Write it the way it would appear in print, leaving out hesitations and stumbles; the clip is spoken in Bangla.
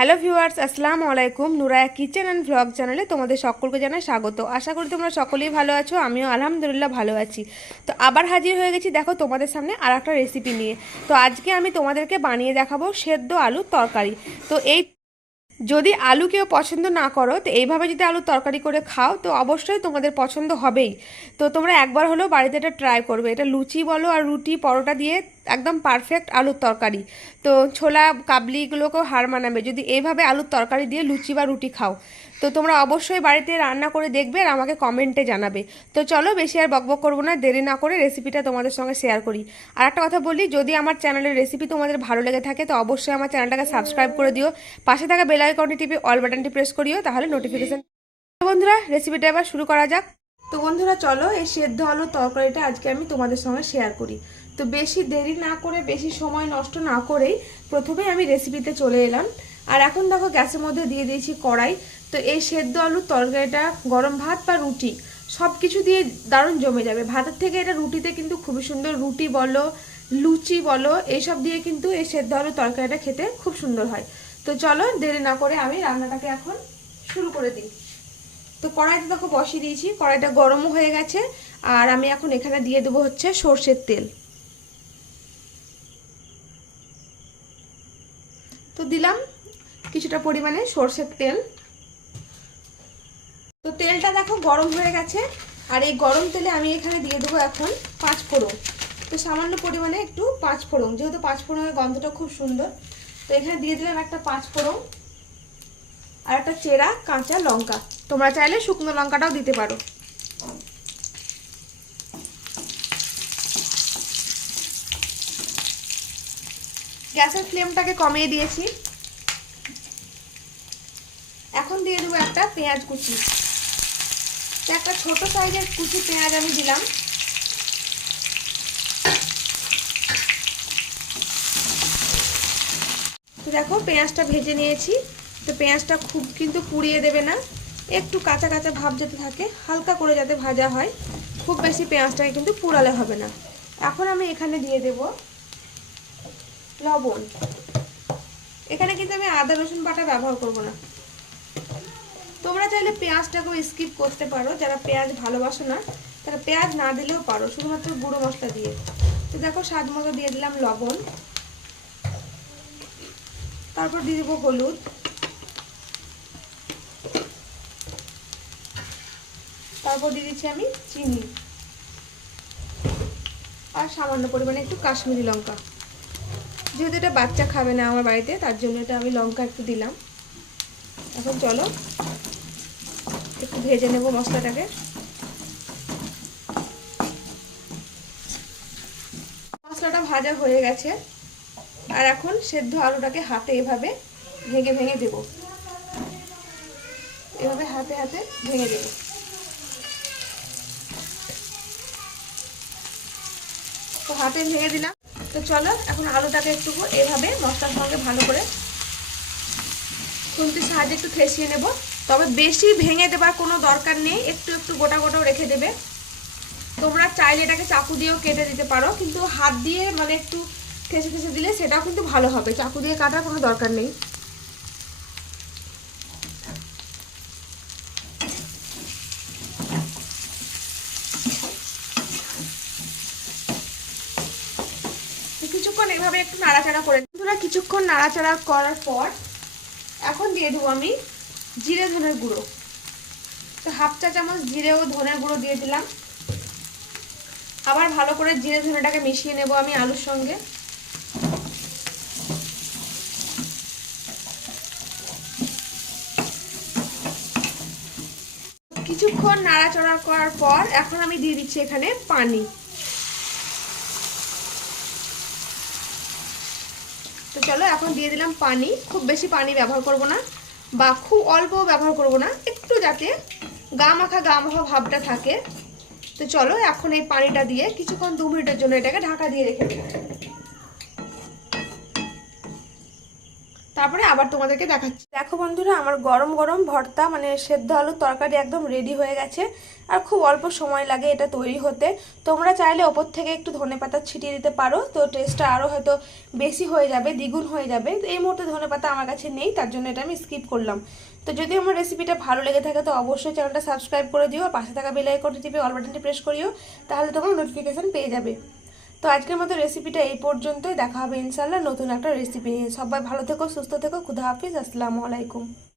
হ্যালো ভিউয়ার্স, আসসালামু আলাইকুম। নুরায়া কিচেন অ্যান্ড ভ্লগ চ্যানেলে তোমাদের সকলকে জানাই স্বাগত। আশা করি তোমরা সকলেই ভালো আছো, আমিও আলহামদুলিল্লাহ ভালো আছি। তো আবার হাজির হয়ে গেছি দেখো তোমাদের সামনে আর একটা রেসিপি নিয়ে। তো আজকে আমি তোমাদেরকে বানিয়ে দেখাবো সেদ্ধ আলুর তরকারি। তো এই যদি আলু কেউ পছন্দ না করো, তো এইভাবে যদি আলুর তরকারি করে খাও তো অবশ্যই তোমাদের পছন্দ হবেই। তো তোমরা একবার হলেও বাড়িতে এটা ট্রাই করবে। এটা লুচি বলো আর রুটি পরোটা দিয়ে একদম পারফেক্ট আলুর তরকারি। তো ছোলা কাবলিগুলোকেও হার মানাবে যদি এইভাবে আলুর তরকারি দিয়ে লুচি বা রুটি খাও। তো তোমরা অবশ্যই বাড়িতে রান্না করে দেখবে আর আমাকে কমেন্টে জানাবে। তো চলো বেশি আর বকবক করবো না, দেরি না করে রেসিপিটা তোমাদের সঙ্গে শেয়ার করি। আর একটা কথা বলি, যদি আমার চ্যানেলের রেসিপি তোমাদের ভালো লেগে থাকে তো অবশ্যই আমার চ্যানেলটাকে সাবস্ক্রাইব করে দিও, পাশে থাকা বেল আইকনটি টিপে অল বাটনটি প্রেস করিও, তাহলে নোটিফিকেশন। তো বন্ধুরা রেসিপিটা এবার শুরু করা যাক। তো বন্ধুরা চলো এই সেদ্ধ আলুর তরকারিটা আজকে আমি তোমাদের সঙ্গে শেয়ার করি। তো বেশি দেরি না করে, বেশি সময় নষ্ট না করেই প্রথমে আমি রেসিপিতে চলে এলাম। আর এখন দেখো গ্যাসের মধ্যে দিয়ে দিয়েছি কড়াই। তো এই সেদ্ধ আলুর তরকারিটা গরম ভাত বা রুটি সব কিছু দিয়ে দারুণ জমে যাবে। ভাতের থেকে এটা রুটিতে কিন্তু খুবই সুন্দর, রুটি বলো লুচি বলো এইসব দিয়ে কিন্তু এই সেদ্ধ আলুর তরকারিটা খেতে খুব সুন্দর হয়। তো চলো দেরি না করে আমি রান্নাটাকে এখন শুরু করে দিই। তো কড়াইতে দেখো বসিয়ে দিয়েছি, কড়াইটা গরমও হয়ে গেছে। আর আমি এখন এখানে দিয়ে দেবো হচ্ছে সর্ষের তেল। তো দিলাম কিছুটা পরিমাণে সর্ষের তেল। তো তেলটা দেখো গরম হয়ে গেছে। আর এই গরম তেলে আমি এখানে দিয়ে দেবো এখন 5 ফোড়ন। তো সামান্য পরিমাণে একটু 5 ফোড়ন, যেহেতু 5 ফোড়নের গন্ধটা খুব সুন্দর। তো এখানে দিয়ে দিলাম একটা 5 ফোড়ন আর একটা চেরা কাঁচা লঙ্কা। তোমরা চাইলে শুকনো লঙ্কাটাও দিতে পারো। গ্যাসের ফ্লেমটাকে কমিয়ে দিয়েছি। এখন দিয়ে দেবো একটা পেঁয়াজ কুচি। একটা ছোট সাইজের কুচি পেঁয়াজ আমি দিলাম। তো দেখো পেঁয়াজটা ভেজে নিয়েছি। তো পেঁয়াজটা খুব কিন্তু পুড়িয়ে দেবে না, একটু কাঁচা কাঁচা ভাব যাতে থাকে, হালকা করে যাতে ভাজা হয়, খুব বেশি পেঁয়াজটাকে কিন্তু পুড়ালে হবে না। এখন আমি এখানে দিয়ে দেব লবণ। এখানে কিন্তু আমি আদা রসুন বাটা ব্যবহার করব না। তোমরা চাইলে পেঁয়াজটাকেও স্কিপ করতে পারো, যারা পেঁয়াজ ভালোবাসো না তারা পেঁয়াজ না দিলেও পারো, শুধুমাত্র গুঁড়ো মশলা দিয়ে। তো দেখো স্বাদ মতো দিয়ে দিলাম লবণ। তারপর দিয়ে দেবো হলুদ। তারপর দিয়ে দিচ্ছি আমি চিনি আর সামান্য পরিমাণে একটু কাশ্মীরি লঙ্কা। যেহেতু এটা বাচ্চা খাবে না আমার বাড়িতে, তার জন্য এটা আমি লঙ্কা একটু দিলাম। এখন চলো একটু ভেজে নেব মশলাটাকে। মশলাটা ভাজা হয়ে গেছে। আর এখন সেদ্ধ আলুটাকে হাতে এভাবে ভেঙে ভেঙে দেব, এভাবে হাতে হাতে ভেঙে দেব। তো হাতে ভেঙে দিলাম। তো চলো এখন আলুটাকে একটু এভাবে মশলার সঙ্গে ভালো করে খুন্তির সাহায্যে একটু ঠেসিয়ে নেব। তবে বেশি ভেঙে দেবার কোনো দরকার নেই, একটু একটু গোটা গোটাও রেখে দেবে। তোমরা চাইলে এটাকে চাকু দিয়েও কেটে দিতে পারো, কিন্তু হাত দিয়ে মানে একটু ঠেসে ঠেসে দিলে সেটাও কিন্তু ভালো হবে, চাকু দিয়ে কাটার কোনো দরকার নেই। কিছুক্ষণ এভাবে একটু নাড়াচাড়া করে তোমরা কিছুক্ষণ নাড়াচাড়া করার পর এখন দিয়ে দেবো আমি জিরে ধনের গুঁড়ো। তো হাফ চা চামচ জিরে ও ধনের গুঁড়ো দিয়ে দিলাম। আবার ভালো করে জিরে ধনেটাকে মিশিয়ে নেব আমি আলুর সঙ্গে। কিছুক্ষণ নাড়াচাড়া করার পর এখন আমি দিয়ে দিচ্ছি এখানে পানি। তো চলো এখন দিয়ে দিলাম পানি। খুব বেশি পানি ব্যবহার করব না বা খুব অল্প ব্যবহার করব না, একটু যাতে গা মাখা ভাবটা থাকে। তো চলো এখন এই পানিটা দিয়ে কিছুক্ষণ 2 মিনিটের জন্য এটাকে ঢাকা দিয়ে রেখে দেব। তারপরে আবার তোমাদেরকে দেখাচ্ছি। দেখো বন্ধুরা, আমার গরম গরম ভর্তা মানে সেদ্ধ আলুর তরকারি একদম রেডি হয়ে গেছে। আর খুব অল্প সময় লাগে এটা তৈরি হতে। তোমরা চাইলে ওপর থেকে একটু ধনেপাতা ছিটিয়ে দিতে পারো, তো টেস্টটা আরও হয়তো বেশি হয়ে যাবে, দ্বিগুণ হয়ে যাবে। তো এই মুহূর্তে ধনেপাতা আমার কাছে নেই, তার জন্য এটা আমি স্কিপ করলাম। তো যদি আমার রেসিপিটা ভালো লেগে থাকে তো অবশ্যই চ্যানেলটা সাবস্ক্রাইব করে দিও, আর পাশে থাকা বেল আইকনটি টিপে অল বাটনটি প্রেস করিও, তাহলে তোমরা নোটিফিকেশন পেয়ে যাবে। তো আজকের মতো রেসিপিটা এই পর্যন্তই। দেখা হবে ইনশাআল্লাহ নতুন একটা রেসিপি নিয়ে। সবাই ভালো থেকো, সুস্থ থেকো। খুদা হাফিজ, আসসালামু আলাইকুম।